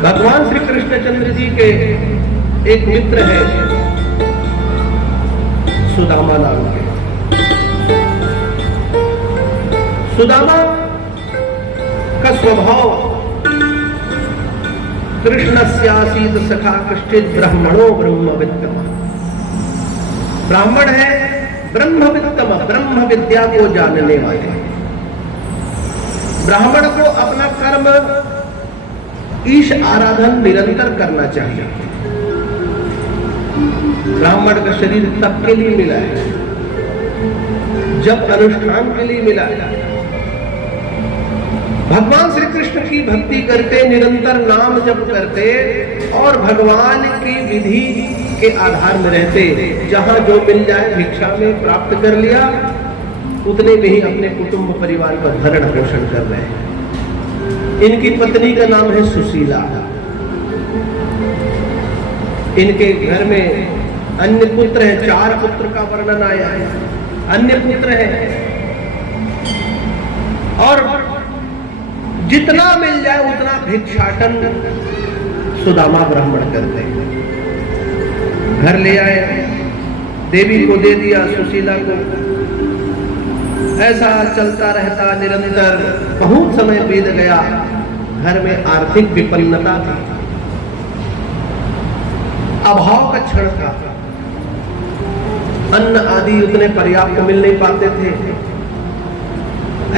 भगवान श्री कृष्णचंद्र जी के एक मित्र है सुदामा नाम के। सुदामा का स्वभाव कृष्णस्यासीत सखा कश्चित् ब्राह्मणो ब्रह्मवित्तम। ब्राह्मण है ब्रह्मवित्तम, ब्रह्म विद्या को जानने वाले। ब्राह्मण को अपना कर्म ईश आराधन निरंतर करना चाहिए। ब्राह्मण का शरीर तप के लिए मिला है, जब अनुष्ठान के लिए मिला है। भगवान श्री कृष्ण की भक्ति करते, निरंतर नाम जप करते और भगवान की विधि के आधार में रहते। जहां जो मिल जाए भिक्षा में प्राप्त कर लिया, उतने में ही अपने कुटुंब परिवार का भरण पोषण कर रहे हैं। इनकी पत्नी का नाम है सुशीला। इनके घर में अन्य पुत्र है, 4 पुत्र का वर्णन आया है, अन्य पुत्र है। और जितना मिल जाए उतना भिक्षाटन सुदामा ब्राह्मण करते हैं। घर ले आए, देवी को दे दिया, सुशीला को। ऐसा चलता रहता निरंतर। बहुत समय बीत गया। घर में आर्थिक विपन्नता थी, अभाव का क्षण था। अन्न आदि उतने पर्याप्त मिल नहीं पाते थे।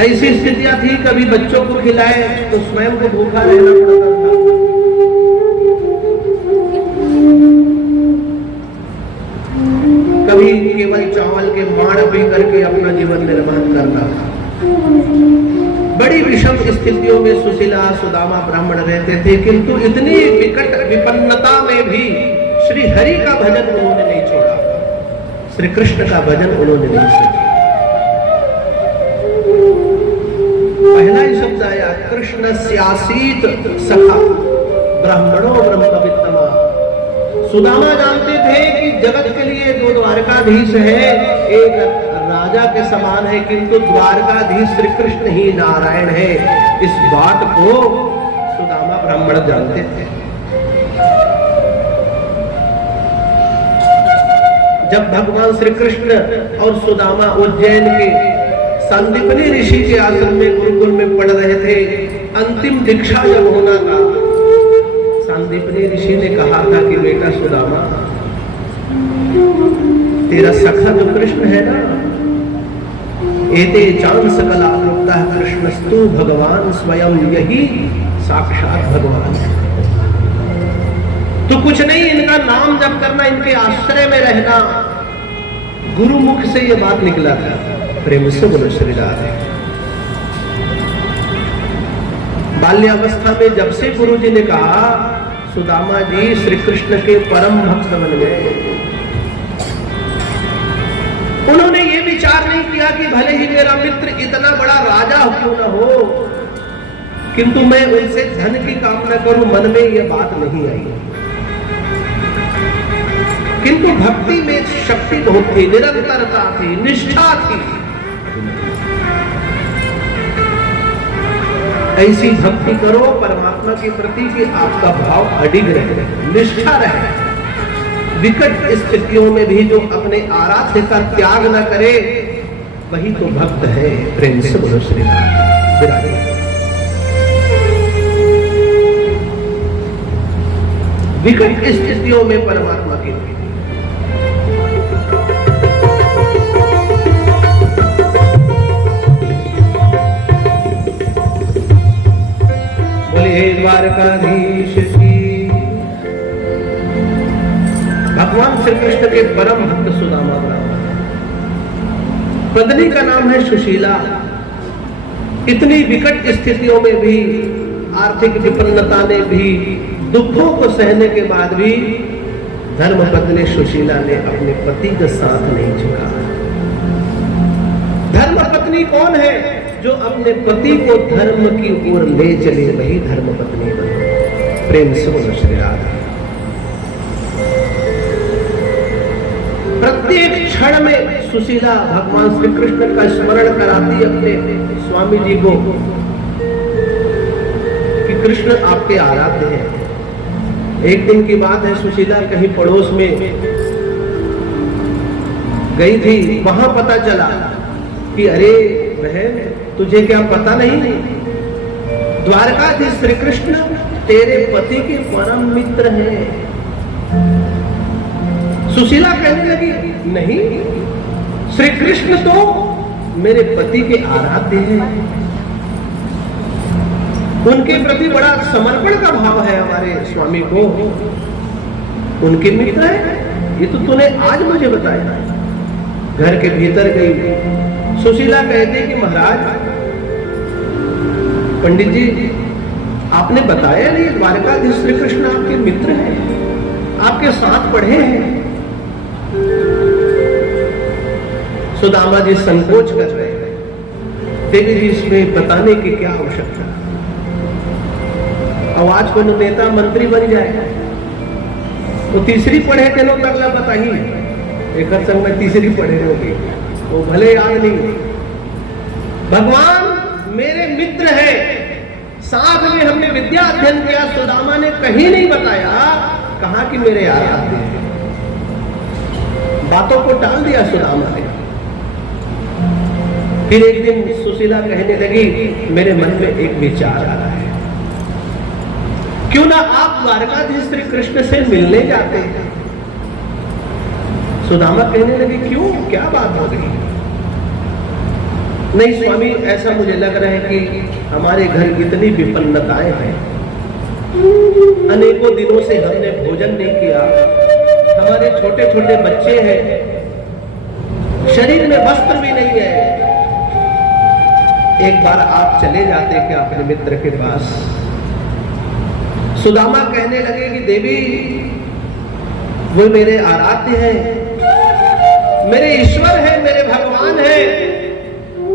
ऐसी स्थितियां थी, कभी बच्चों को खिलाए तो स्वयं को भूखा रहना पड़ता था। कभी केवल चावल के माण पी करके अपना जीवन निर्वाह करना था। बड़ी विषम स्थितियों में सुशीला सुदामा ब्राह्मण रहते थे, किंतु इतनी विकट विपन्नता में भी श्री हरि का भजन उन्होंने नहीं छोड़ा, श्री कृष्ण का भजन उन्होंने नहीं छोड़ा। पहला ही शब्द आया, कृष्णस्यासीत सखा ब्राह्मणो ब्रह्मवित्तमा। सुदामा जानते थे कि जगत के लिए जो द्वारकाधीश है एक राजा के समान है, किंतु द्वारकाधीश श्री कृष्ण ही नारायण है। इस बात को सुदामा ब्राह्मण जानते थे। जब भगवान श्री कृष्ण और सुदामा उज्जैन के सांदीपनी ऋषि के आश्रम में गुरुकुल में पढ़ रहे थे, अंतिम दीक्षा जब होना था, सांदीपनी ऋषि ने कहा था कि बेटा सुदामा, तेरा सखा जो कृष्ण है ना, एते चांद सकल आलोकता कृष्णस्तु भगवान स्वयं, यही साक्षात भगवान है। तो कुछ नहीं, इनका नाम जप करना, इनके आश्रय में रहना। गुरु मुख से यह बात निकला था। प्रेम से बोलो श्री राधे। बाल्यावस्था में जब से गुरु जी ने कहा सुदामा जी श्री कृष्ण के परम भक्त बन गए, उन्होंने ये विचार नहीं किया कि भले ही मेरा मित्र इतना बड़ा राजा क्यों न हो, किंतु मैं उनसे धन की कामना करूं, मन में यह बात नहीं आई। किंतु भक्ति में शक्ति बहुत थी, निरंतरता थी, निष्ठा थी। ऐसी भक्ति करो परमात्मा के प्रति कि आपका भाव अडिग रहे, निष्ठा रहे। विकट स्थितियों में भी जो अपने आराध्य का त्याग न करे, वही तो भक्त है। प्रेम से बोलो श्री राधे। विकट स्थितियों में परमात्मा की बोलिए द्वारकाधीश की। भगवान श्री कृष्ण के परम भक्त सुदामा ब्राह्मण, पत्नी का नाम है सुशीला। इतनी विकट स्थितियों में भी, आर्थिक विपन्नता ने भी, दुखों को सहने के बाद भी धर्मपत्नी सुशीला ने अपने पति का साथ नहीं छोड़ा। धर्मपत्नी कौन है? जो अपने पति को धर्म की ओर ले चले, वही धर्मपत्नी बने। प्रेम से बोलो श्री राधे। प्रत्येक क्षण में सुशीला भगवान श्री कृष्ण का स्मरण कराती अपने स्वामी जी को कि कृष्ण आपके आराध्य हैं। एक दिन की बात है, सुशीला कहीं पड़ोस में गई थी। वहां पता चला कि अरे बहन, तुझे क्या पता नहीं, द्वारकाधीश श्री कृष्ण तेरे पति के परम मित्र हैं। सुशीला कहने लगी, नहीं, श्री कृष्ण तो मेरे पति के आराध्य हैं, उनके प्रति बड़ा समर्पण का भाव है हमारे स्वामी को, उनके मित्र है। ये तो तूने आज मुझे बताया। घर के भीतर गई। सुशीला कहती कि महाराज, पंडित जी आपने बताया नहीं, द्वारकाधीश श्री कृष्ण आपके मित्र हैं, आपके साथ पढ़े हैं। सुदामा जी संकोच कर रहे हैं। देवी जी इसमें बताने की क्या आवश्यकता, अब आज को नेता मंत्री बन जाए तो तीसरी पढ़े तेनो तगला बताही, एक संग में तीसरी पढ़े होगी वो भले याद नहीं। भगवान मेरे मित्र हैं, साथ में हमने विद्या अध्ययन किया। सुदामा ने कहीं नहीं बताया, कहा कि मेरे आराध्य हैं। बातों को टाल दिया सुदामा ने। फिर एक दिन सुशीला कहने लगी, मेरे मन में एक विचार आ रहा है, क्यों ना आप द्वारकाधीश श्री कृष्ण से मिलने जाते हैं। सुदामा कहने लगी, क्यों, क्या बात हो गई? नहीं स्वामी, ऐसा मुझे लग रहा है कि हमारे घर इतनी विपन्नताएं हैं, अनेकों दिनों से हमने भोजन नहीं किया, हमारे छोटे छोटे बच्चे हैं, शरीर में वस्त्र भी नहीं है। एक बार आप चले जाते क्या अपने मित्र के पास? सुदामा कहने लगे कि देवी, वो मेरे आराध्य हैं, मेरे ईश्वर हैं, मेरे भगवान हैं।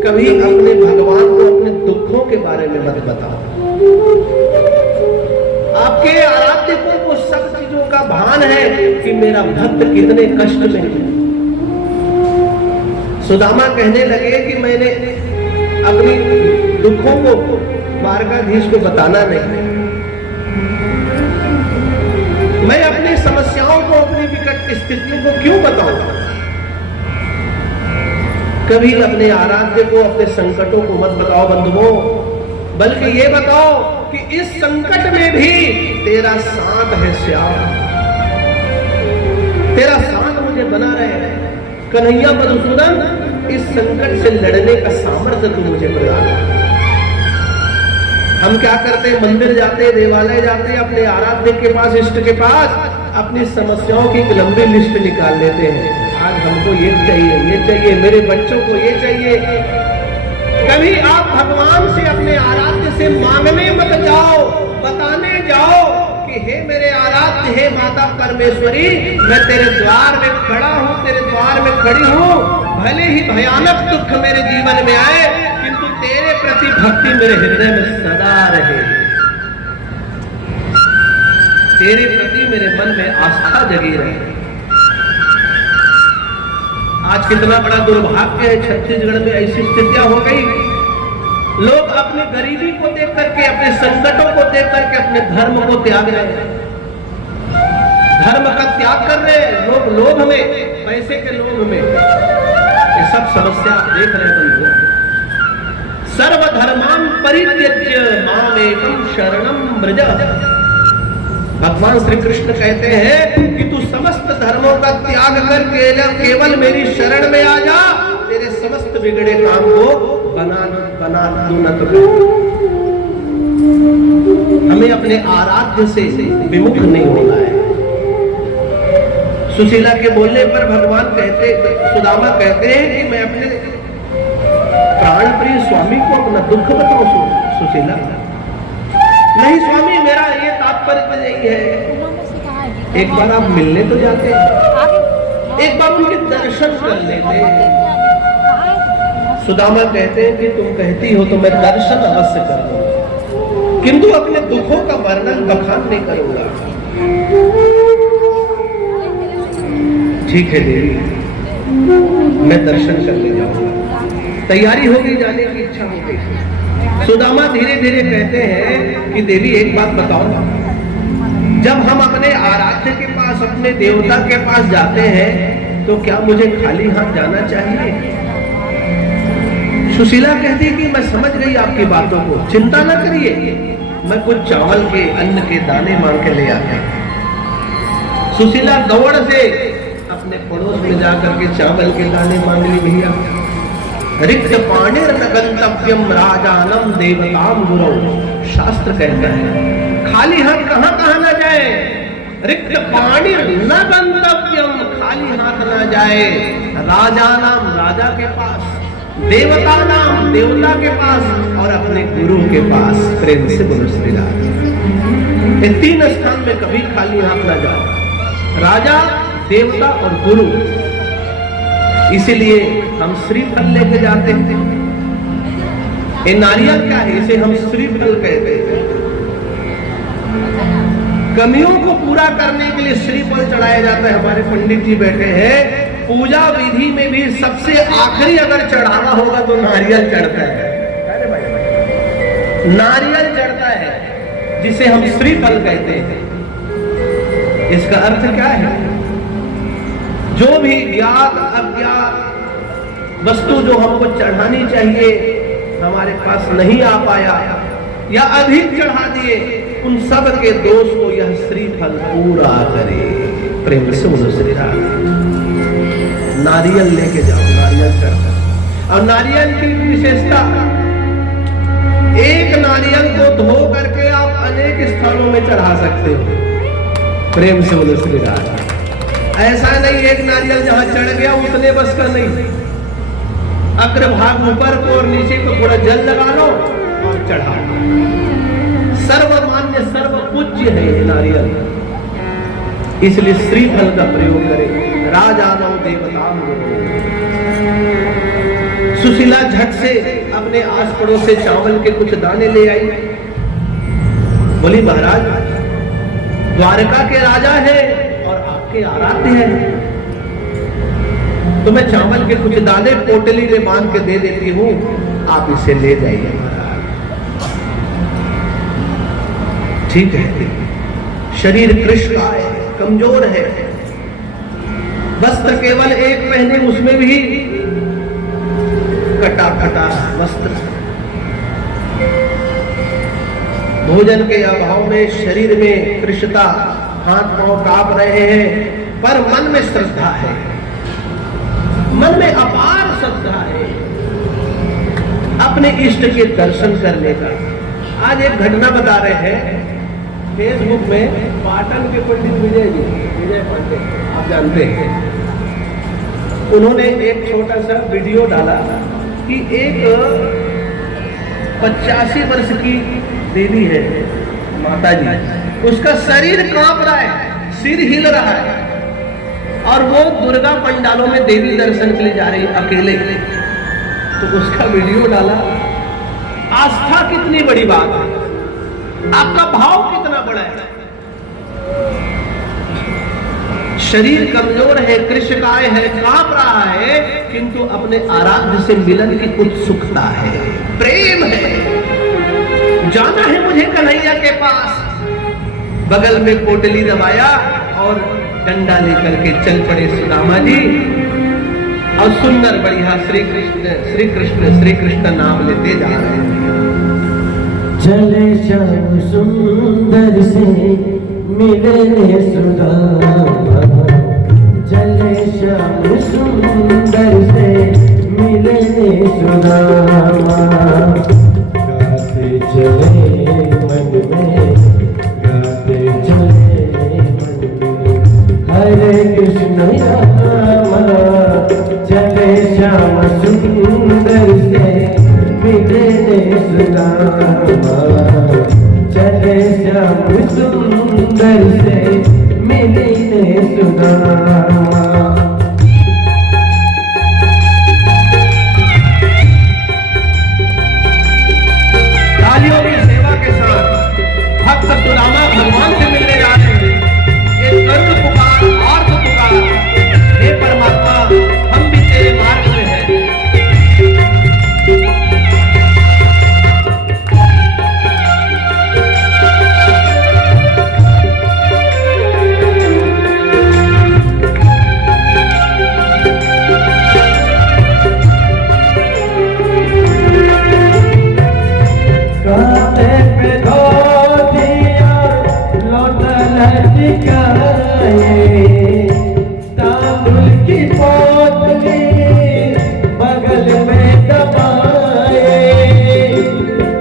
कभी अपने भगवान को अपने दुखों के बारे में मत बताओ। आपके आराध्य को वो सब चीजों का भान है कि मेरा भक्त कितने कष्ट में है। सुदामा कहने लगे कि मैंने अपनी दुखों को द्वारकाधीश को बताना नहीं, मैं अपनी समस्याओं को, अपनी विकट स्थितियों को क्यों बताऊं? कभी अपने आराध्य को, अपने संकटों को मत बताओ बंधुओं, बल्कि ये बताओ कि इस संकट में भी तेरा साथ है श्याम, तेरा साथ मुझे बना रहे। कन्हैया मधुसूदन, इस संकट से लड़ने का सामर्थ्य तू मुझे प्रदान कर। हम क्या करते हैं, मंदिर जाते, देवालय जाते, अपने आराध्य के पास, इष्ट के पास, अपनी समस्याओं की एक लंबी लिस्ट निकाल लेते हैं। आज हमको ये चाहिए, मेरे बच्चों को ये चाहिए। कभी आप भगवान से, अपने आराध्य से मांगने मत जाओ, बताने जाओ कि हे मेरे आराध्य, हे माता परमेश्वरी, मैं तेरे द्वार में खड़ा हूं, तेरे द्वार में खड़ी हूं। भले ही भयानक दुख मेरे जीवन में आए, किंतु तेरे प्रति भक्ति मेरे हृदय में सदा रहे, तेरे प्रति मेरे मन में आस्था जगी रहे। आज कितना बड़ा दुर्भाग्य है, छत्तीसगढ़ में ऐसी स्थितियां हो गई, लोग अपनी गरीबी को देख करके, अपने संकटों को देख करके अपने धर्म को त्याग रहे हैं, धर्म का त्याग कर रहे हैं लोग, लोभ में, पैसे के लोभ में। ये सब समस्या आप देख रहे हैं बंधुओं। सर्वधर्मान् परित्यज्य मामेकं शरणं व्रज। भगवान श्री कृष्ण कहते हैं कि तू समस्त धर्मों का त्याग कर केवल मेरी शरण में आ जा, तेरे समस्त बिगड़े काम को बना दूं न तो। हमें अपने आराध्य से विमुख नहीं होना है। सुशीला के बोलने पर भगवान कहते, सुदामा कहते हैं कि मैं अपने प्राण प्रिय स्वामी को अपना दुख बताऊं। सुशीला, नहीं स्वामी, मेरा ये तात्पर्य नहीं है। एक बार आप मिलने तो जाते, एक बार उनके दर्शन कर लेते। सुदामा कहते हैं कि तुम कहती हो तो मैं दर्शन अवश्य कर लूंगा, किंतु अपने दुखों का वर्णन बखान नहीं करूंगा। ठीक है देवी, मैं दर्शन करने जाऊंगा। तैयारी होगी, जाने की इच्छा हो गई। सुदामा धीरे धीरे कहते हैं कि देवी एक बात बताओ, जब हम अपने आराध्य के पास, अपने देवता के पास जाते हैं, तो क्या मुझे खाली हाथ जाना चाहिए? सुशीला कहती कि मैं समझ गई आपकी बातों को, चिंता न करिए, मैं कुछ चावल के, अन्न के दाने मांग के ले आते। सुशीला दौड़ से अपने पड़ोस में जाकर के चावल के दाने मांग ली। भैया, रिक्त पाणिर न गंतव्यम राजानम देवताम गुरौ, शास्त्र कहता है खाली हाथ कहां कहां ना जाए। रिक्त पाणिर न गंतव्यम, खाली हाथ ना जाए। राजानाम, राजा के पास, देवता नाम, देवता के पास, और अपने गुरु के पास। प्रेम से बोलो श्री राम। इन 3 स्थान में कभी खाली हाथ ना जाओ, राजा, देवता और गुरु। इसीलिए हम श्रीफल लेके जाते हैं। ये नारियल क्या है? इसे हम श्रीफल कहते हैं। कमियों को पूरा करने के लिए श्रीफल चढ़ाया जाता है। हमारे पंडित जी बैठे हैं, पूजा विधि में भी सबसे आखिरी अगर चढ़ावा होगा तो नारियल चढ़ता है। नारियल चढ़ता है, जिसे हम श्रीफल कहते हैं। इसका अर्थ क्या है? जो भी ज्ञात अज्ञात वस्तु जो हमको चढ़ानी चाहिए हमारे पास नहीं आ पाया या अधिक चढ़ा दिए, उन सब के दोष को यह श्रीफल पूरा करे। प्रेम से बोलो श्री राम। नारियल लेके जाओ, नारियल चढ़ा। और नारियल की विशेषता, एक नारियल को धो करके आप अनेक स्थानों में चढ़ा सकते हो। प्रेम से बोलो श्री राम। ऐसा नहीं एक नारियल जहां चढ़ गया उतने बस का नहीं, अग्रभाग ऊपर को और नीचे को थोड़ा जल लगा लो और चढ़ाओ। सर्वमान्य, सर्व पूज्य है ये नारियल, इसलिए श्रीफल का प्रयोग करें। राजानौ देवताम गुरौ। सुशीला झट से अपने आस पड़ोस से चावल के कुछ दाने ले आई। बोली महाराज, द्वारका के राजा है और आपके आराध्य हैं, तो मैं चावल के कुछ दाने पोटली में बांध के दे देती हूं, आप इसे ले जाइए। ठीक है। शरीर कृष्ण का है, कमजोर है, वस्त्र केवल एक पहने, उसमें भी कटा कटा वस्त्र। भोजन के अभाव में शरीर में कृष्णता, हाथ पांव कांप रहे हैं, पर मन में श्रद्धा है, मन में अपार श्रद्धा है अपने इष्ट के दर्शन करने का। आज एक घटना बता रहे हैं फेसबुक में, पाटन के पंडित विजय जी, विजय पांडे, आप जानते हैं, उन्होंने एक छोटा सा वीडियो डाला कि एक 85 वर्ष की देवी है, माता जी, उसका शरीर कांप रहा है, सिर हिल रहा है, और वो दुर्गा पंडालों में देवी दर्शन के लिए जा रही अकेले। तो उसका वीडियो डाला। आस्था कितनी बड़ी बात है, आपका भाव कितना बड़ा है। शरीर कमजोर है, कृष्णकाय है, कांप रहा है, किंतु अपने आराध्य से मिलन की उत्सुकता है, प्रेम है। जाना है मुझे कन्हैया के पास। बगल में पोटली दबाया और डंडा लेकर के चल पड़े सुदामा जी, और सुंदर बढ़िया श्री कृष्ण श्री कृष्ण श्री कृष्ण नाम लेते जा रहे हैं। चले श्याम सुंदर से मिले सुदामा, चले श्याम सुंदर से मिले सुदामा। गाते चले मन में, गाते चले मन में, हरे कृष्ण रामा। चले श्याम सुंदर से मिले सुदामा, चले श्याम सुंदर से मिले सुदामा। तालियों की सेवा के साथ भक्त सुदामा भगवान से मिलने जा रहे हैं। एक करुण पुकार, आर्त पुकार, हे परमात्मा, हम भी तेरे मार्ग में हैं। लटकाए, तांदुल की पोटली बगल में दबाए,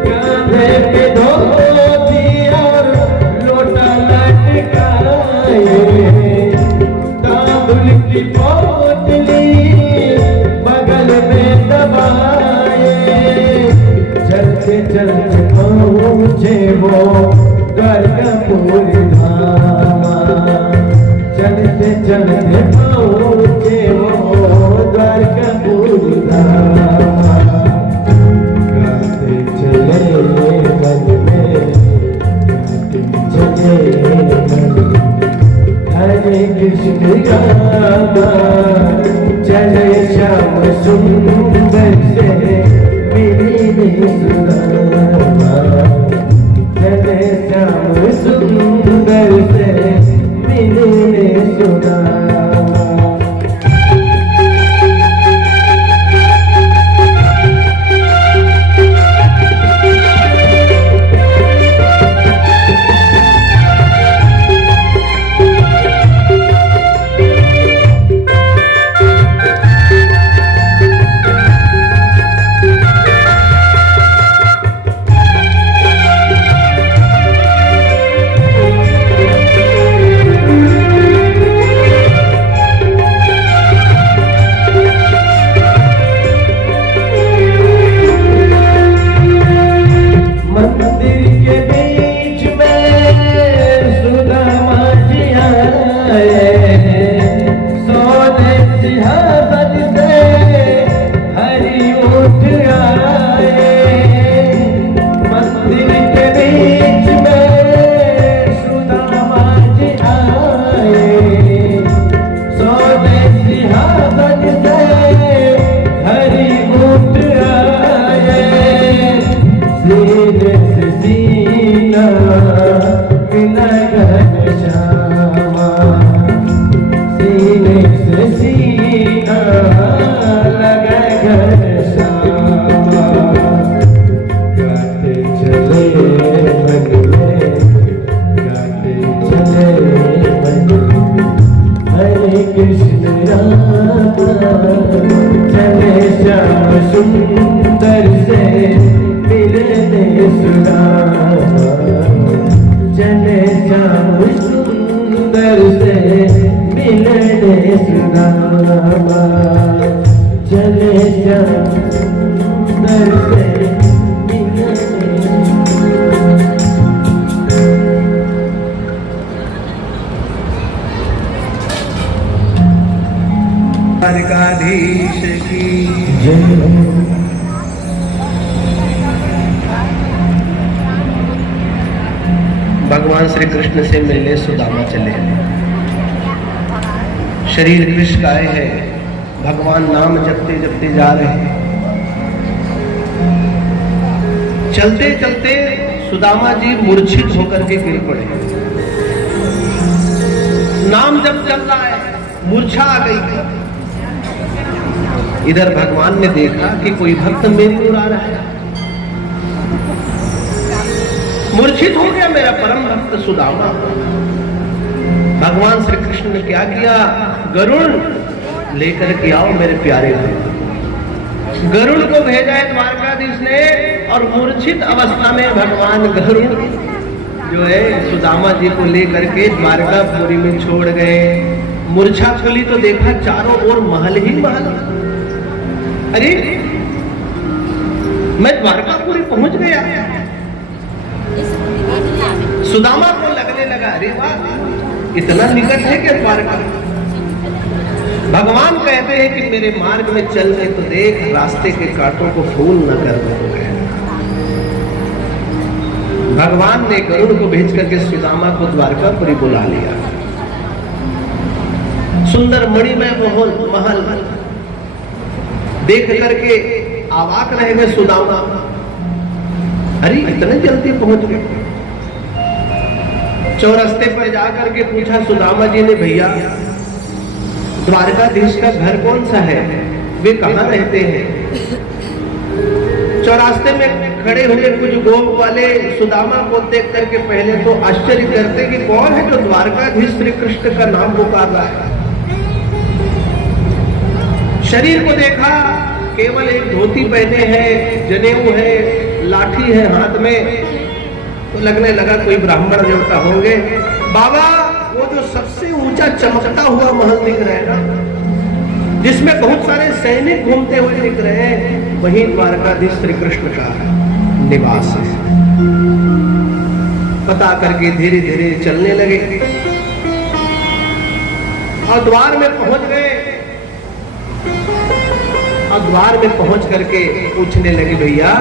कांधे पे धोती और लोटा लटकाए, तांदुल की पोटली बगल में दबाए, चलते चलते पहुँचे वो द्वारकापुर धामा, चलते चलते पहुँचे वो द्वारकापुर धामा, गाते चले मन में, गाते चले मन में, हरे कृष्ण रामा, चले श्याम सुंदर से मिली सुदामा, चले श्याम सुंदर से मिली सुदामा। मंदिर के बीच में सुदामा जी आए, सोने सिंहासन से हरि उठ आए, मंदिर के बीच में सुदामा जी आए, सोने सिंहासन से हरि उठ आए, सीने से सीना मिला घनश्यामा, सीने से सीना लगा घनश्यामा, गाते चले मन में, गाते चले मन में, हरे कृष्ण रामा, चले श्याम सुंदर से मिलने सुदामा, चले श्याम सुंदर से मिलने सुदामा, चले श्याम सुंदर से मिलने। द्वारकाधीश की जय। भगवान श्री कृष्ण से मिलने सुदामा चले। शरीर विष गाय है, भगवान नाम जपते जपते जा रहे हैं। चलते चलते सुदामा जी मूर्छित होकर के गिर पड़े। नाम जब चल रहा है, मूर्छा आ गई। इधर भगवान ने देखा कि कोई भक्त मेरी ओर आ रहा है, मूर्छित हो गया मेरा परम भक्त सुदामा। भगवान श्री कृष्ण ने क्या किया, गरुड़ लेकर के आओ मेरे प्यारे भाई। गरुड़ को भेजा है द्वारकाधीश ने, और मूर्छित अवस्था में भगवान गरुड़ जो है सुदामा जी को लेकर के द्वारकापुरी में छोड़ गए। मूर्छा खुली तो देखा चारों ओर महल ही महल। अरे मैं द्वारकापुरी पहुंच गया। सुदामा को लगने लगा, अरे वाह, इतना निकट है कि द्वारका। भगवान कहते हैं कि मेरे मार्ग में चल रहे तो देख, रास्ते के कांटों को फूल न कर दो। भगवान ने गरुड़ को भेज करके सुदामा को द्वारकापुरी बुला लिया। सुंदर मणिमय महल देख करके अवाक रह गए सुदामा। अरे इतने जल्दी पहुंच गए। चौरस्ते पर जाकर के पूछा सुदामा जी ने, भैया द्वारकाधीश का घर कौन सा है, वे कहां रहते हैं? चौरास्ते में खड़े हुए कुछ गोप वाले सुदामा को देख करके पहले तो आश्चर्य करते कि कौन है जो द्वारकाधीश श्री कृष्ण का नाम पुकार रहा है। शरीर को देखा, केवल एक धोती पहने हैं, जनेऊ है, लाठी है हाथ में, तो लगने लगा कोई ब्राह्मण देवता होंगे। बाबा वो जो सबसे ऊंचा चमकता हुआ महल दिख रहा है ना, जिसमें बहुत सारे सैनिक घूमते हुए दिख रहे हैं, वही द्वारकाधीश श्री कृष्ण का निवास है। पता करके धीरे धीरे चलने लगे और द्वार में पहुंच गए। और द्वार में पहुंच करके पूछने लगे, भैया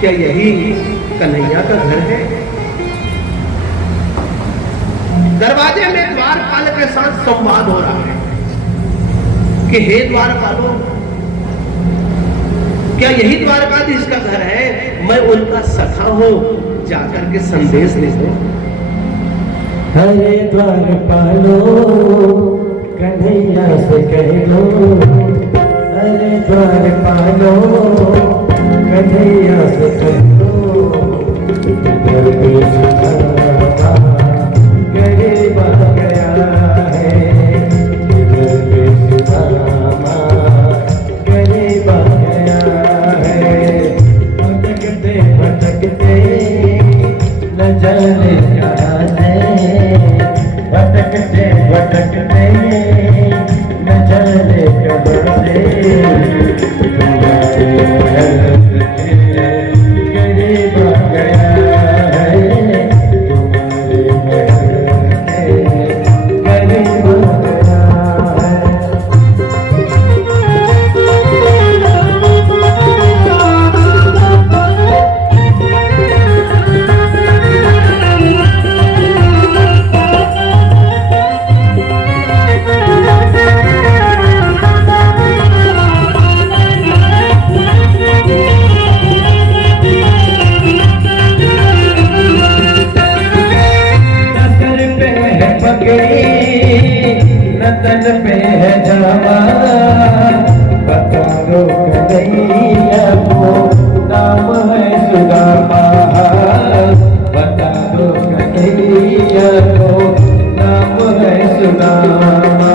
क्या यही कन्हैया का घर है? दरवाजे में द्वारपाल के साथ संवाद हो रहा है कि हे द्वारपालो, क्या यही द्वारकाधीश का घर है? मैं उनका सखा हूं, जाकर के संदेश दे दो। हरे द्वारपालो कन्हैया से कह दो, हरे द्वारपालो कन्हैया से कह दो, गरीब आ गया है, गरीब आ गया है, भटकते भटकते न जाने क्या है, भटकते भटकते न जाने कब से गरीब आ गया है, तुम्हारे महल में गरीब आ गया है। नतन पे है जावा, बता दो कन्हैया को नाम है सुदामा, बता दो कन्हैया को नाम है सुदामा।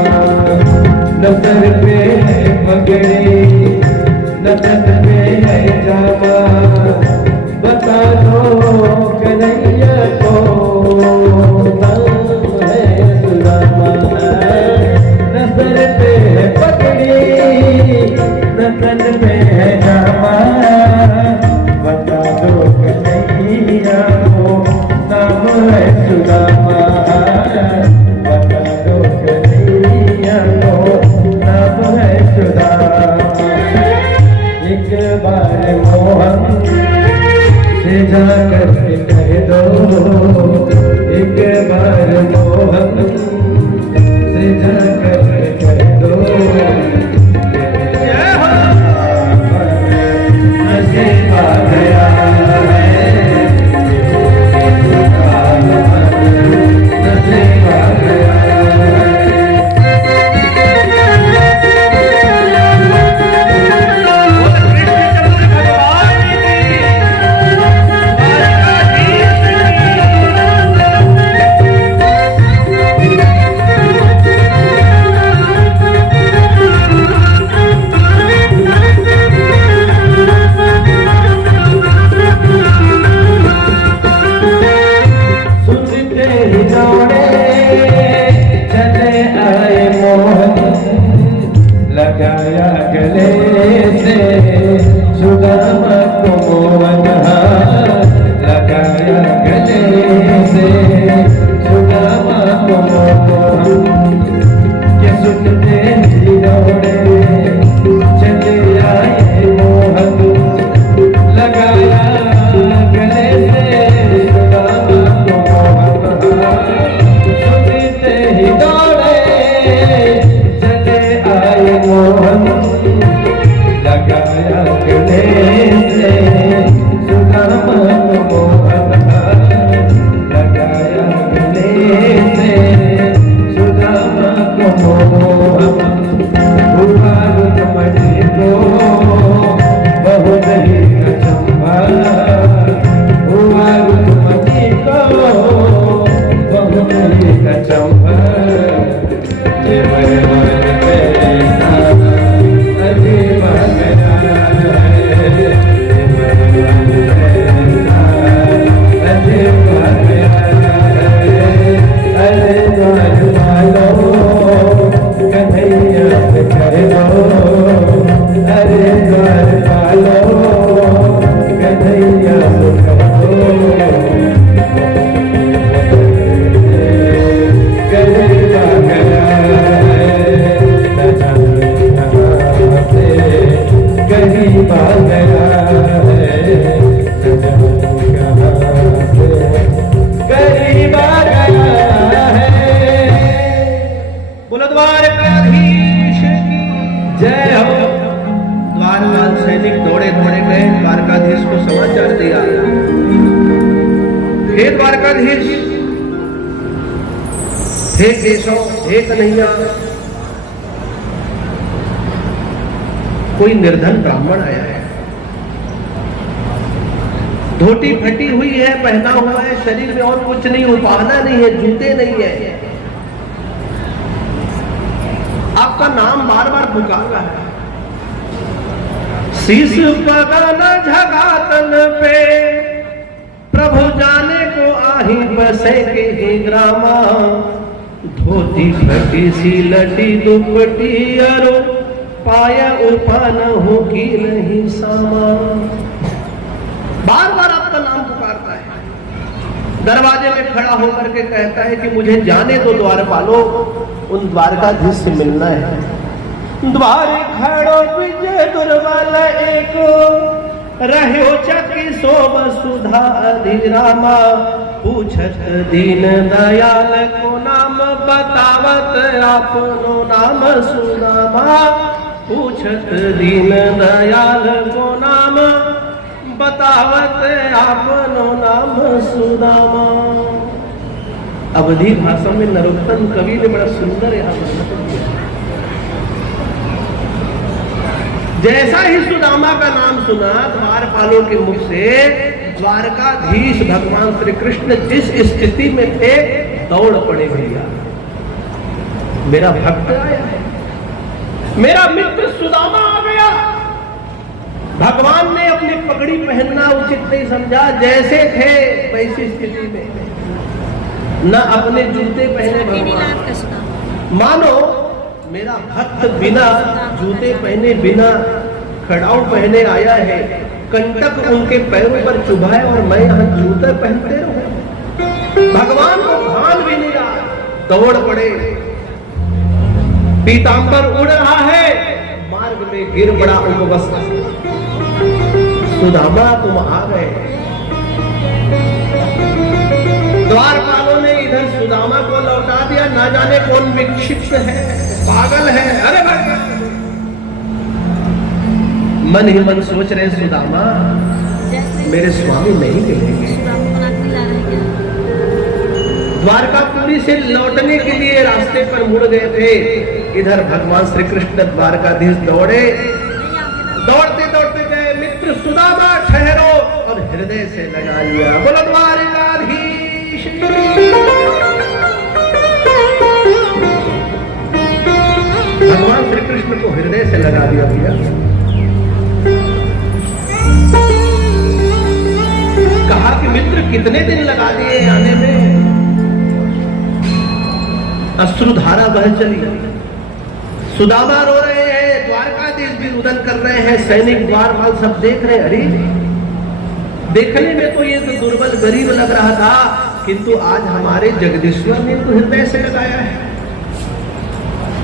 नतन पे है पगड़ी, नतन पे है जावा, बता दो कन्हैया को नतन पे है जामा, बता दो कन्हैया को नाम है सुदामा, बता दो कन्हैया को नाम है सुदामा। एक बार मोहन से जाकर कह दो, एक बार मोहन से जाकर कह दो, आ गया है, नसीब आ गया लगाया गले से सुदामा को मोहन, लगाया गले से सुदामा को मोहन, के सुनते ही दौड़े चले आए मोहन, लगाया गले से सुदामा को मोहन, सुनते ही दौड़े मोहन, लगाया गले से हे केशव, हे कन्हैया, कोई निर्धन ब्राह्मण आया है, धोती फटी हुई है, पहना हुआ है, शरीर में और कुछ नहीं, उपाहना नहीं है, जूते नहीं है, आपका नाम बार बार पुकार रहा है। शीश पगाना झगातन पे प्रभु जाने को आही बसे के ही ग्रामा, धोती फटी सी लटी दुपटी अरो पाया उपान हो की नहीं सामा। बार बार आपका नाम पुकारता है, दरवाजे में खड़ा होकर के कहता है कि मुझे जाने दो द्वारपालो, उन द्वारकाधीश से मिलना है। द्वार खड़ो विजय दुर्बल एक रहो चकी शोभ सुधा अधिरामा, पूछत दीन दयाल को नाम बतावत आपनो नाम सुदामा, पूछत दीन दयाल को नाम बतावत आपनो नाम सुदामा। अवधी भाषा में नरोत्तम कवि ने बड़ा सुंदर यहाँ वर्णन किया। जैसा ही सुदामा का नाम सुना द्वारपालों के मुख से, द्वारकाधीश भगवान श्री कृष्ण जिस स्थिति में थे दौड़ पड़े भैया, मेरा भक्त आया है, मेरा मित्र सुदामा आ गया। भगवान ने अपनी पगड़ी पहनना उचित नहीं समझा, जैसे थे वैसी स्थिति में, न अपने जूते पहने भगवान, मानो मेरा भक्त बिना जूते पहने बिना खड़ाऊ पहने आया है, कंटक उनके पैरों पर चुभाए और मैं यहाँ जूते पहनते रहूं। भगवान को भान भी नहीं रहा, दौड़ पड़े, पीतांबर उड़ रहा है, मार्ग में गिर पड़ा उपवस्त्र। सुदामा तुम आ गए। द्वारपालों ने इधर सुदामा को लौटा दिया, ना जाने कौन विक्षिप्त है, पागल है, अरे भाई। मन ही मन सोच रहे सुदामा मेरे स्वामी नहीं मिलेंगे। द्वारकापुरी से लौटने के लिए रास्ते पर मुड़ गए थे, इधर भगवान श्री कृष्ण द्वारकाधीश दौड़े, दौड़ते दौड़ते गए, मित्र सुदामा ठहरो, और हृदय से लगा लिया, बोलो द्वारकाधीश। भगवान श्री कृष्ण को हृदय से लगा दिया भैया। कहा कि मित्र कितने दिन लगा दिए आने में, अश्रुधारा बह चली, सुदामा रो रहे हैं, द्वारकाधीश भी रुदन कर रहे हैं, सैनिक द्वारपाल सब देख रहे हैं। अरे देखने में तो ये तो दुर्बल गरीब लग रहा था, किंतु आज हमारे जगदीश्वर ने तो हृदय से लगाया है।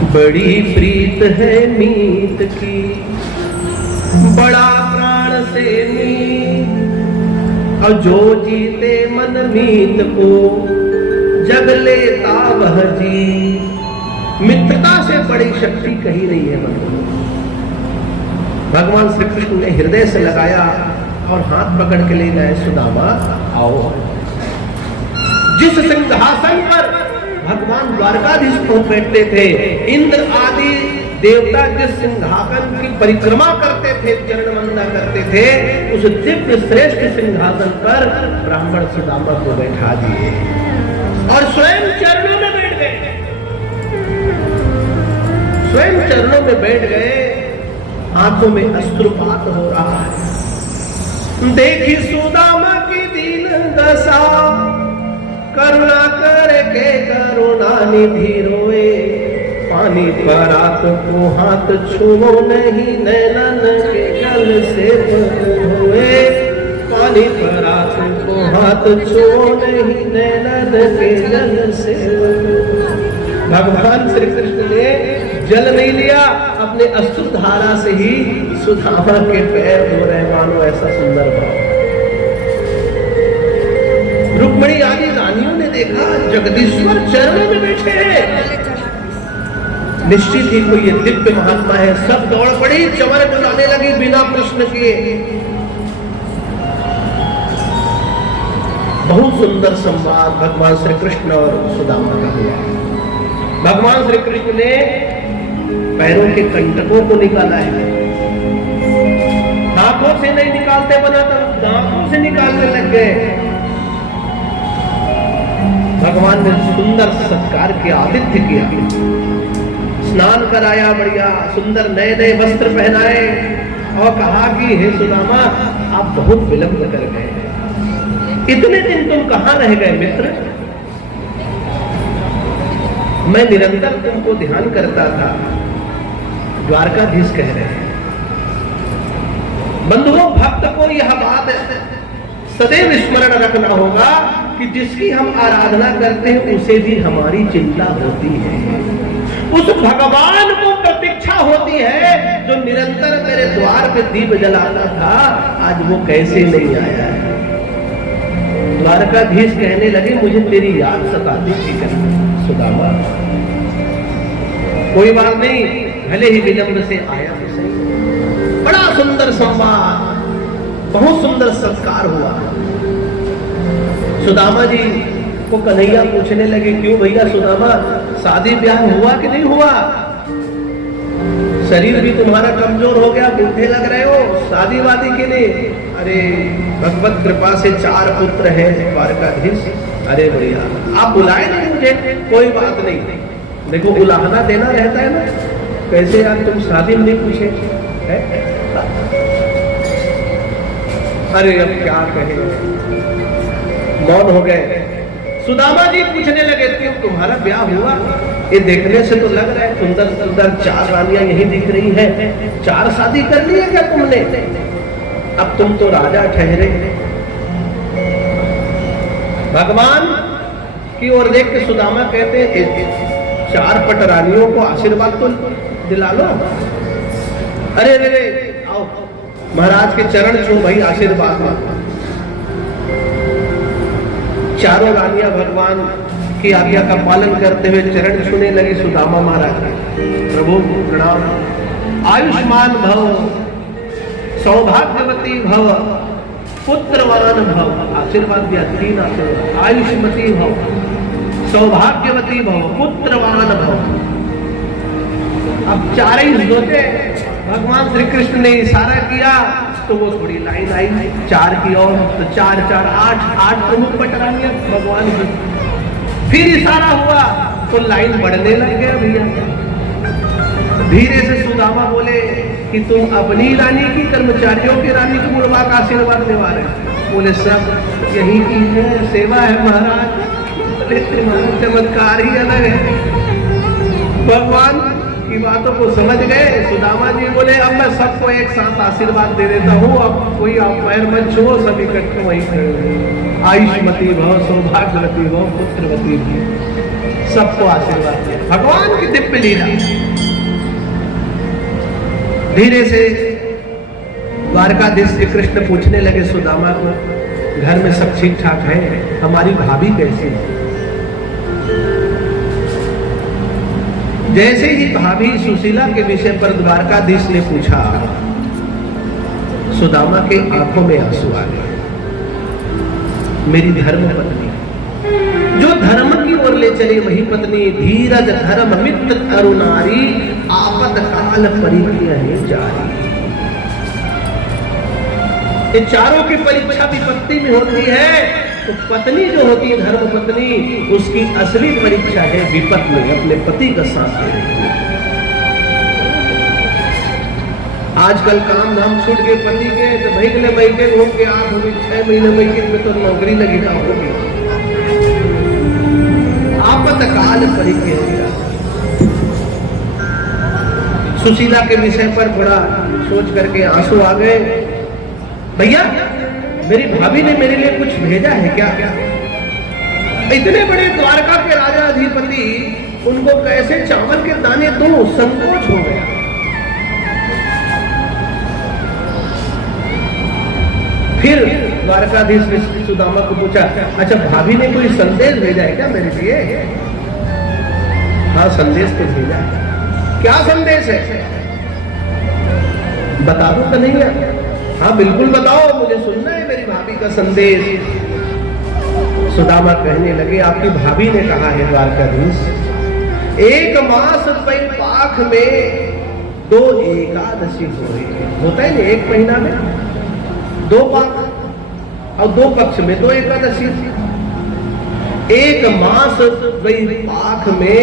बड़ी प्रीत है मीत की, बड़ा प्राण से मीत, और जो जीते मन मीत को जग लेता वह जी। मित्रता से बड़ी शक्ति कहीं नहीं है बंधु। भगवान श्री कृष्ण ने हृदय से लगाया और हाथ पकड़ के ले गए, सुदामा आओ। जिस सिंहासन पर भगवान द्वारकाधीश को बैठते थे, इंद्र आदि देवता जिस सिंहासन की परिक्रमा करते थे, चरण वंदना करते थे, उस दिव्य श्रेष्ठ सिंहासन पर ब्राह्मण सुदामा को बैठा दिए और स्वयं बैठ गए, आंखों में अश्रुपात हो रहा है। देखी सुदामा की दीन दशा, करुणा करके करुणा निधि रोए, पानी पर रात को हाथ छुओ नहीं, नैनन के जल से हुए, पानी पर रात को हाथ छुओ नहीं, नैनन के जल से। भगवान श्री कृष्ण ने जल नहीं लिया, अपने अश्रुधारा से ही सुदामा के पैर धो रहे, मानो ऐसा सुंदर भाव। रुक्मिणी आदि रानियों ने देखा जगदीश्वर चरणों में बैठे हैं, निश्चित ही कोई ये दिव्य महात्मा है। सब दौड़ पड़ी, चमर चलाने लगी बिना प्रश्न किए। बहुत सुंदर संवाद भगवान श्री कृष्ण और सुदामा का हुआ। भगवान श्री कृष्ण ने पैरों के कंटकों को निकाला है, हाथों से नहीं निकालते बना तब दांतों से निकालने लग गए। भगवान ने सुंदर सत्कार किया, आतिथ्य किया, स्नान कराया, बढ़िया सुंदर नए नए वस्त्र पहनाए और कहा कि हे सुदामा, आप बहुत विलंब कर गए, इतने दिन तुम कहां रह गए मित्र? मैं निरंतर तुमको ध्यान करता था। द्वारकाधीश कह रहे हैं, बंधुओं, भक्त को यह बात सदैव स्मरण रखना होगा कि जिसकी हम आराधना करते हैं उसे भी हमारी चिंता होती है। उस भगवान को प्रतीक्षा होती है जो निरंतर मेरे द्वार पे दीप जलाता था, आज वो कैसे नहीं आया है। द्वारकाधीश कहने लगे, मुझे तेरी याद सताती थी सुदामा, कोई बात नहीं, भले ही विलंब से आया तो सही। बड़ा सुंदर संवाद, बहुत सुंदर सत्कार हुआ। सुदामा जी को कन्हैया पूछने लगे, क्यों भैया सुदामा, शादी ब्याह हुआ कि नहीं हुआ? शरीर भी तुम्हारा कमजोर हो गया, बूढ़े लग रहे हो, शादी वादी के लिए? अरे भगवत कृपा से 4 पुत्र हैं द्वारकाधीश। अरे भैया आप बुलाए नहीं मुझे, कोई बात नहीं। देखो उलाहना देना रहता है ना, कैसे यार तुम शादी में नहीं पूछे है? अरे अब क्या कहें, मौन हो गए। सुदामा जी पूछने लगे, क्यों तुम्हारा ब्याह हुआ? ये देखने से तो लग रहा है सुंदर सुंदर 4 रानियां यही दिख रही हैं, 4 शादी कर ली है क्या तुमने? अब तुम तो राजा ठहरे। भगवान की ओर देख के सुदामा कहते हैं, 4 पट रानियों को आशीर्वाद तो दिला लो। अरे अरे आओ महाराज के चरण छू भाई, आशीर्वाद में। 4 रानियां भगवान की आज्ञा का पालन करते हुए चरण छूने लगी। सुदामा महाराज, प्रभु प्रणाम, आयुष्मान भव, सौभाग्यवती भव, पुत्रवान भव, आशीर्वाद दिया 3 आशीर्वाद, आयुष्मती भव, सौभाग्यवती भव, पुत्रवान भव। अब 4 ही होते, भगवान श्री कृष्ण ने इशारा किया तो वो थोड़ी लाइन आई 4 की और, तो 4 4 8 प्रमुख पटरानियां भगवान की। फिर इशारा हुआ तो लाइन बढ़ने लग गया भैया। धीरे से सुदामा बोले कि तुम अपनी रानी की, कर्मचारियों की रानी की बुढ़वा का आशीर्वाद निभा रहे? बोले सब यही की है, सेवा है महाराज। चमत्कार ही अलग है। भगवान की बातों को समझ गए। सुदामा जी बोले, अब मैं सबको एक साथ आशीर्वाद दे देता हूँ, अब कोई आप पैर मत छुओ, सब इकट्ठे वहीं खड़े। आयुष्मती भव, सौभाग्यवती भव, पुत्रवती भव, सबको आशीर्वाद दिया। भगवान की दिव्य लीला। धीरे से द्वारकाधीश श्री कृष्ण पूछने लगे सुदामा को, घर में सब ठीक ठाक है? हमारी भाभी कैसी है? जैसे ही भाभी सुशीला के विषय पर द्वारकाधीश ने पूछा, सुदामा के आंखों में आंसू आ गए। मेरी धर्म पत्नी, जो धर्म की ओर ले चली वही पत्नी, धीरज धर्म मित्र अरुणारी, आपद काल परिक्रिया जारी। ये चारों की परीक्षा विपत्ति में होती है, तो पत्नी जो होती है धर्म पत्नी, उसकी असली परीक्षा है विपत्ति में अपने पति का साथ देने। आजकल काम धाम छूट के पति के तो भाई के महीने घूम के आप होगी 6 महीने में तो नौकरी लगी ना होगी। आपातकाल परिक्रिया। सुशीला के विषय पर बड़ा सोच करके आंसू आ गए। भैया मेरी भाभी ने मेरे लिए कुछ भेजा है क्या? इतने बड़े द्वारका के राजा अधिपति उनको कैसे चावल के दाने दूं? संकोच हो गया। फिर द्वारकाधीश ने सुदामा को पूछा, अच्छा भाभी ने कोई संदेश भेजा है क्या मेरे लिए? हाँ संदेश तो भेजा है। क्या संदेश है? बता दूं तो नहीं है? हाँ बिल्कुल बताओ, मुझे सुनना है मेरी भाभी का संदेश। सुदामा कहने लगे, आपकी भाभी ने कहा है द्वारकाधीश, 1 मास परिपाक में 2 एकादशी हो रही है। होता है ना 1 महीना में 2 पाक और 2 पक्ष में 2 एकादशी। 1 मास परिपाक में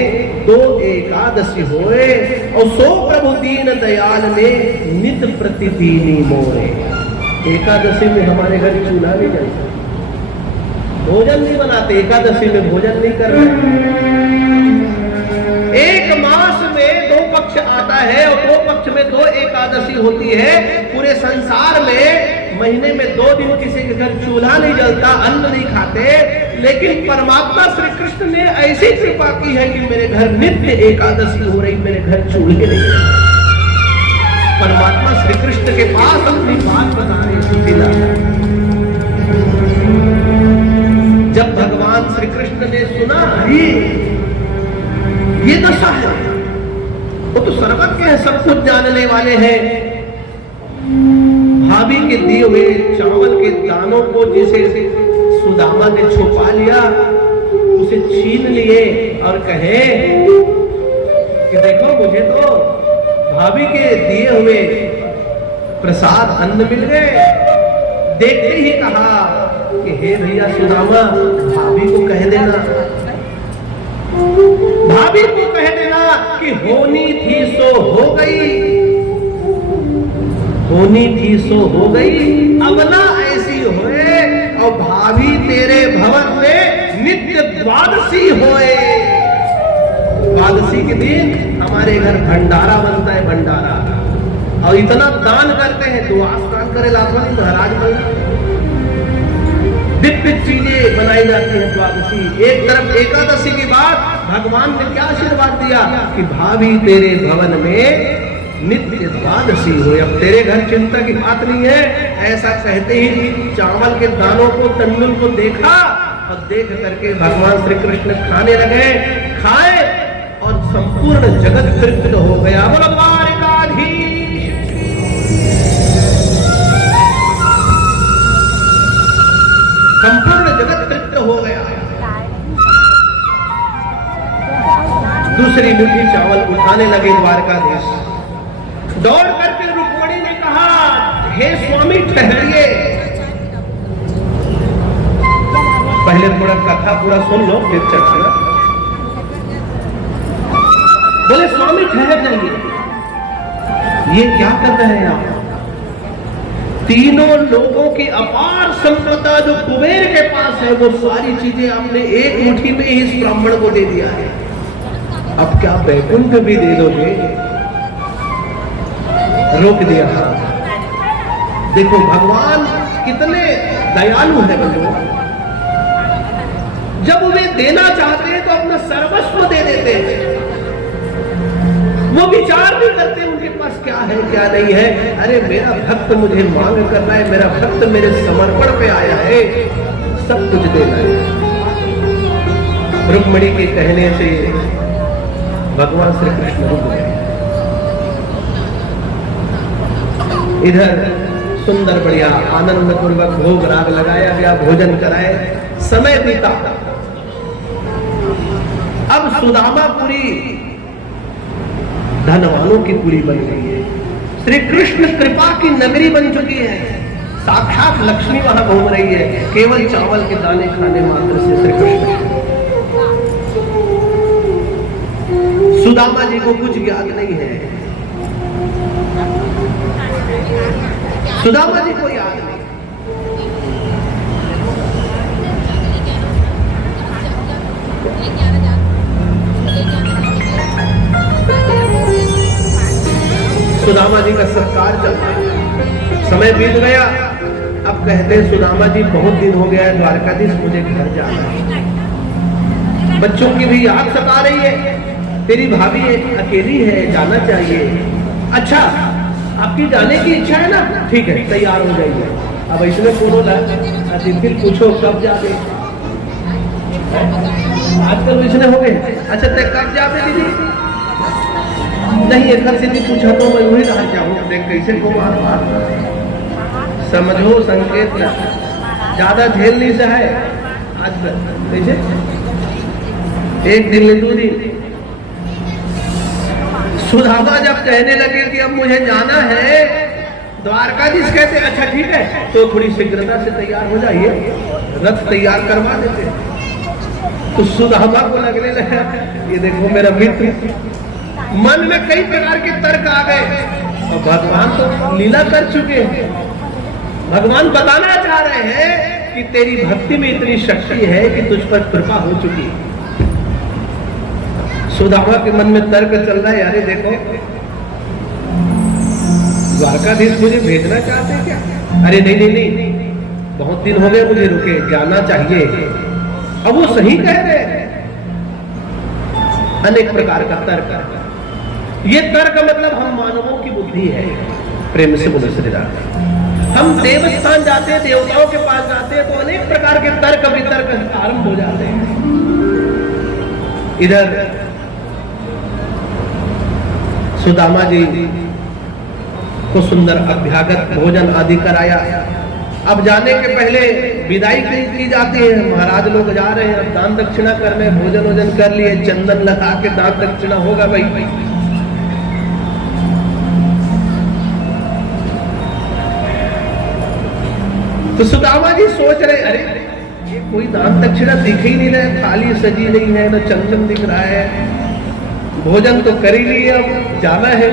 2 एकादशी होए और सो प्रभु दीन दयाल ने नित प्रतिदीनी मोए। एकादशी में हमारे घर चूल्हा नहीं जलता, भोजन नहीं बनाते, एकादशी में भोजन नहीं कर रहे। 1 मास में 2 पक्ष आता है और 2 पक्ष में 2 एकादशी होती है। पूरे संसार में महीने में 2 दिन किसी के घर चूल्हा नहीं जलता, अन्न नहीं खाते, लेकिन परमात्मा श्री कृष्ण ने ऐसी कृपा की है कि मेरे घर नित्य एकादशी हो रही, मेरे घर चूल्हे नहीं। परमात्मा श्री कृष्ण के पास अपनी बात बता रहे सुशीला। जब भगवान श्री कृष्ण ने सुना ये दशा है, वो तो सर्वज्ञ है, सब कुछ जानने वाले हैं। भाभी के दिए हुए चावल के दानों को जैसे सुदामा ने छुपा लिया, उसे छीन लिए और कहे कि देखो मुझे तो भाभी के दिए हुए प्रसाद अन्न मिल गए। देखते ही कहा कि हे भैया सुदामा, भाभी को कह देना, भाभी को कह देना कि होनी थी सो हो गई, होनी थी सो हो गई, अब ना ऐसी होए और भाभी तेरे भवन में नित्य द्वादशी होए। द्वादशी के दिन हमारे घर भंडारा बनता है, भंडारा, और इतना दान करते हैं, तो आस्तान करे लाखवानी महाराज बन दिव्य चीजें बनाई जाती है द्वादशी। एक तरफ एकादशी की बात, भगवान ने क्या आशीर्वाद दिया कि भाभी तेरे भवन में नित्य द्वादशी हो। अब तेरे घर चिंता की बात नहीं है। ऐसा कहते ही चावल के दानों को, तंदुल को देखा और देख करके भगवान श्री कृष्ण खाने लगे। खाए और संपूर्ण जगत तृप्त हो गया। बोलो द्वारकाधीश। संपूर्ण जगत तृप्त हो गया। दूसरी मुट्ठी चावल उठाने लगे द्वारकाधीश। दौड़ करके रुक्मणी ने कहा, हे स्वामी ठहरिए, पहले थोड़ा कथा पूरा सुन लो फिर चर्चा। बोले स्वामी ठहर जाइए, ये क्या कर रहे हैं आप? तीनों लोगों की अपार संपदा जो कुबेर के पास है, वो सारी चीजें आपने एक मुट्ठी में ही इस ब्राह्मण को दे दिया है। अब क्या वैकुंठ भी दे दोगे? रोक दिया। देखो भगवान कितने दयालु है। बंधु जब वे देना चाहते हैं तो अपना सर्वस्व दे देते हैं। वो विचार भी करते हैं उनके पास क्या है क्या नहीं है। अरे मेरा भक्त मुझे मांग कर रहा है, मेरा भक्त मेरे समर्पण पे आया है, सब कुछ देना है। रुक्मिणी के कहने से भगवान श्री कृष्ण रुक गए। इधर सुंदर बढ़िया आनंद पूर्वक भोग राग लगाया गया, भोजन कराए, समय बीता। अब सुदामापुरी धनवानों की पुरी बन गई है। श्री कृष्ण कृपा की नगरी बन चुकी है। साक्षात लक्ष्मी वहां घूम रही है, केवल चावल के दाने खाने मात्र से श्री कृष्ण। सुदामा जी को कुछ ज्ञात नहीं है। सुदामा जी को याद नहीं। सुदामा जी का सत्कार चलता है, समय बीत गया। अब कहते सुदामा जी बहुत दिन हो गया है द्वारकाधीश, मुझे घर जाना है, बच्चों की भी याद सता रही है, तेरी भाभी अकेली है, जाना चाहिए। अच्छा, आपकी जाने की इच्छा है ना, ठीक है तैयार हो जाइए। अब इसने बोला फिर पूछो कब जाते, आजकल इसने हो गए। अच्छा तय कब जाते दीदी? नहीं एक सीधी पूछा तो मैं वही कहा जाऊँ, देख कैसे को बार बार समझो संकेत ना, ज्यादा झेल नहीं सा है आज कैसे एक दिन में 2 दिन। सुदामा जब कहने लगे कि अब मुझे जाना है, द्वारकाधीश कहते अच्छा ठीक है, तो थोड़ी शीघ्रता से तैयार हो जाइए, रथ तैयार करवा देते। तो सुदामा को लगने लगा ये देखो मेरा मित्र, मन में कई प्रकार के तर्क आ गए, और भगवान तो लीला कर चुके हैं, भगवान बताना चाह रहे हैं कि तेरी भक्ति में इतनी शक्ति है कि तुझ पर कृपा हो चुकी है। सुदामा के मन में तर्क चल रहा है, अरे देखो द्वारकाधीश मुझे भेजना चाहते हैं क्या? अरे नहीं नहीं नहीं, बहुत दिन हो गए मुझे रुके, जाना चाहिए। अब वो सही कह रहे हैं। अनेक प्रकार का तर्क, ये तर्क मतलब हम मानवों की बुद्धि है। प्रेम से बोले श्री राम। हम देवस्थान जाते हैं, देवताओं के पास जाते हैं, तो अनेक प्रकार के तर्क वितर्क आरंभ हो जाते हैं। इधर सुदामा जी को सुंदर अभ्यागत भोजन आदि कराया। अब जाने के पहले विदाई की जाती है, महाराज लोग जा रहे हैं, अब दान दक्षिणा करने, भोजन वोजन कर लिए, चंदन लगा के दान दक्षिणा होगा भाई। तो सुदामा जी सोच रहे अरे ये कोई दान दक्षिणा दिख ही नहीं रहा, थाली सजी नहीं है, न चंदन दिख रहा है, भोजन तो कर ही लिए, अब जाना है,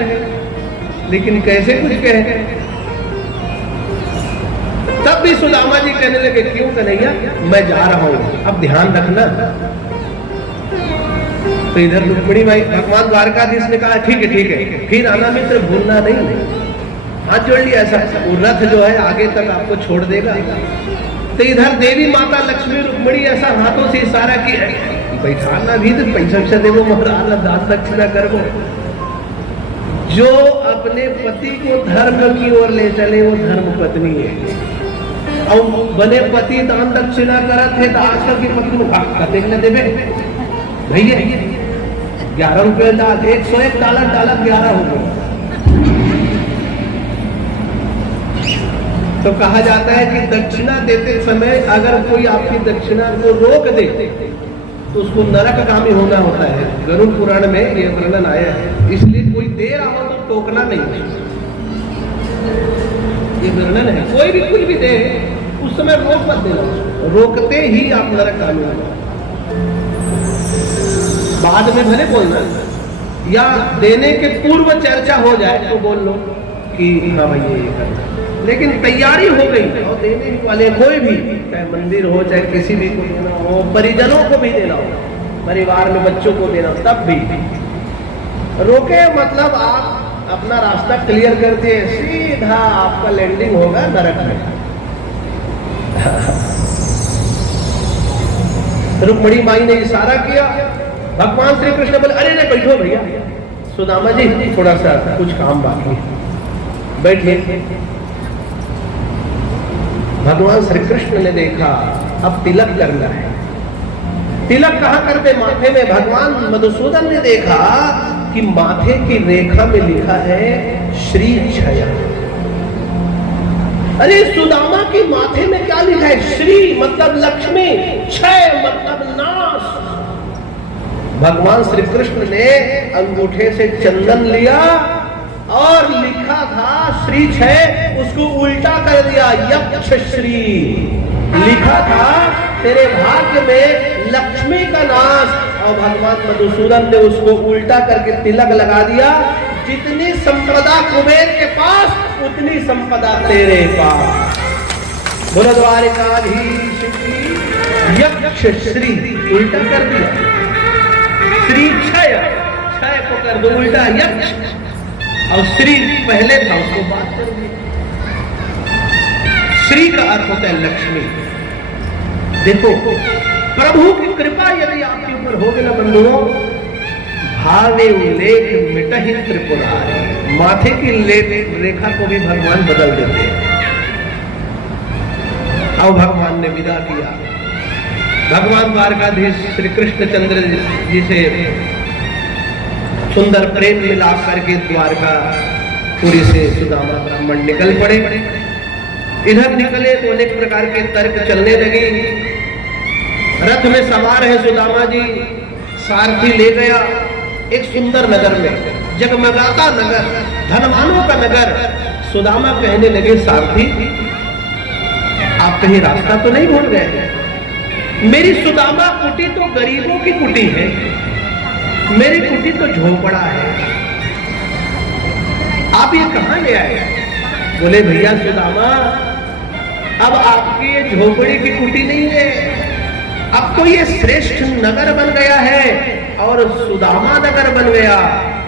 लेकिन कैसे कुछ कहे। तब भी सुदामा जी कहने लगे क्यों कन्हैया, मैं जा रहा हूं, अब ध्यान रखना। तो इधर रुक्मिणी भाई भगवान द्वारकाधीश ने कहा ठीक है, फिर आना मित्र, भूलना नहीं। हाथ जोड़ लिया, ऐसा वो रथ जो है आगे तक आपको छोड़ देगा। तो इधर देवी माता लक्ष्मी रुक्मिणी ऐसा हाथों से इशारा किया, बैठाना भी तो पैसा देवो महाराज, दान दक्षिणा करो। जो अपने पति को धर्म की ओर ले चले वो धर्म पत्नी है। और बने पति दान दक्षिणा करत है तो आजकल की पत्नी कतेक न देवे भैया, 11 रुपये दाल, 101 डॉलर 11 हो गए। तो कहा जाता है कि दक्षिणा देते समय अगर कोई आपकी दक्षिणा को रोक दे तो उसको नरकगामी होना होता है। गरुड़ पुराण में ये वर्णन आया है, इसलिए कोई दे रहा हो तो टोकना नहीं, ये वर्णन है। कोई भी कुछ भी दे उस समय रोक मत देना, रोकते ही आप नरकगामी हो। बाद में भले बोलना, या देने के पूर्व चर्चा हो जाए तो बोल लो कि हाँ भाई ये करना, लेकिन तैयारी हो गई और देने वाले कोई भी, चाहे मंदिर हो चाहे किसी भी को देना हो, परिजनों को भी देना हो, परिवार में बच्चों को देना, तब भी रोके मतलब आप अपना रास्ता क्लियर करते हैं, सीधा आपका लैंडिंग होगा नरक में। रुक्मिणी माई ने इशारा किया, भगवान श्री कृष्ण बोले अरे नहीं बैठो भैया, सुदामा जी थोड़ा सा कुछ काम बाकी है, बैठिए। भगवान श्री कृष्ण ने देखा अब तिलक करना है। तिलक कहाँ करते? माथे में। भगवान मधुसूदन ने देखा कि माथे की रेखा में लिखा है श्री क्षय। अरे सुदामा की माथे में क्या लिखा है? श्री मतलब लक्ष्मी, क्षय मतलब नाश। भगवान श्री कृष्ण ने अंगूठे से चंदन लिया और लिखा था श्री क्षय, उसको उल्टा कर दिया यक्ष श्री। लिखा था तेरे भाग्य में लक्ष्मी का नाश, और भगवान मधुसूदन ने उसको उल्टा करके तिलक लगा दिया जितनी संपदा कुबेर के पास उतनी संपदा तेरे पास। बोलो द्वारिकाधीश की। यक्ष श्री उल्टा कर दिया, श्री क्षय, क्षय को कर दो उल्टा यक्ष, और श्री पहले था उसको बात कर दिया। श्री का अर्थ होता है लक्ष्मी। देखो प्रभु की कृपा यदि आपके ऊपर होगी ना बंधुओं, भावे उल्लेख मिटहि त्रिपुरारी, माथे की रेखा को भी भगवान बदल देते हैं। अब भगवान ने विदा किया। भगवान द्वारकाधीश श्री कृष्णचंद्र जी से सुंदर प्रेम मिलाप करके द्वारका पुरी से सुदामा ब्राह्मण निकल पड़े। इधर निकले तो अनेक प्रकार के तर्क चलने लगे। रथ में सवार है सुदामा जी, सारथी ले गया एक सुंदर नगर में, जगमगाता नगर, धनवानों का नगर। सुदामा कहने लगे सारथी आप कहीं रास्ता तो नहीं भूल गए? मेरी सुदामा कुटी तो गरीबों की कुटी है, मेरी कुटी तो झोपड़ा है, आप ये कहां ले आए? बोले भैया सुदामा अब आपकी ये झोपड़ी की कुटी नहीं है, अब तो ये श्रेष्ठ नगर बन गया है और सुदामा नगर बन गया।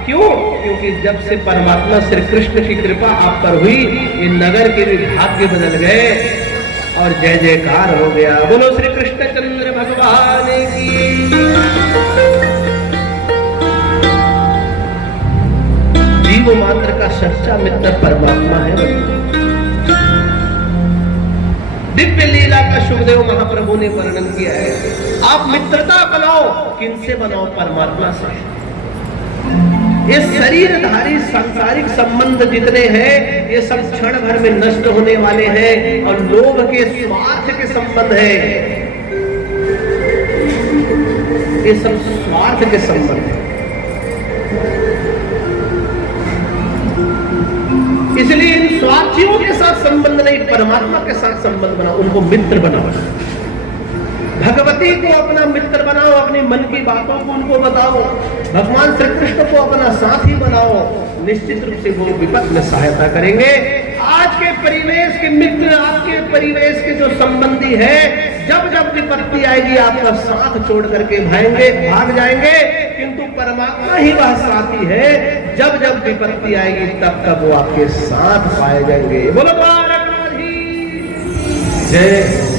क्यों? क्योंकि जब से परमात्मा श्री कृष्ण की कृपा आप पर हुई, ये नगर के भी भाग्य बदल गए और जय जयकार हो गया। बोलो श्री कृष्णचंद्र भगवान की। जीव मात्र का सच्चा मित्र परमात्मा है। दिव्य लीला का सुखदेव महाप्रभु ने वर्णन किया है। आप मित्रता बनाओ, किनसे बनाओ? परमात्मा से। ये शरीरधारी सांसारिक संबंध जितने हैं ये सब क्षण भर में नष्ट होने वाले हैं और लोभ के स्वार्थ के संबंध हैं, ये सब स्वार्थ के संबंध हैं। इसलिए इन स्वार्थियों के साथ संबंध नहीं, परमात्मा के साथ संबंध बनाओ, उनको मित्र बनाओ। भगवती को अपना मित्र बनाओ, अपनी मन की बातों को उनको बताओ, भगवान श्री कृष्ण को अपना साथी बनाओ, निश्चित रूप से वो विपद में सहायता करेंगे। आज के परिवेश के मित्र, आज के परिवेश के जो संबंधी है, जब जब विपत्ति आएगी आपका साथ छोड़ करके भाग जाएंगे, किंतु परमात्मा ही वह साथी है, जब जब विपत्ति आएगी तब तब वो आपके साथ पाए जाएंगे। बोलो द्वारकाधीश जय।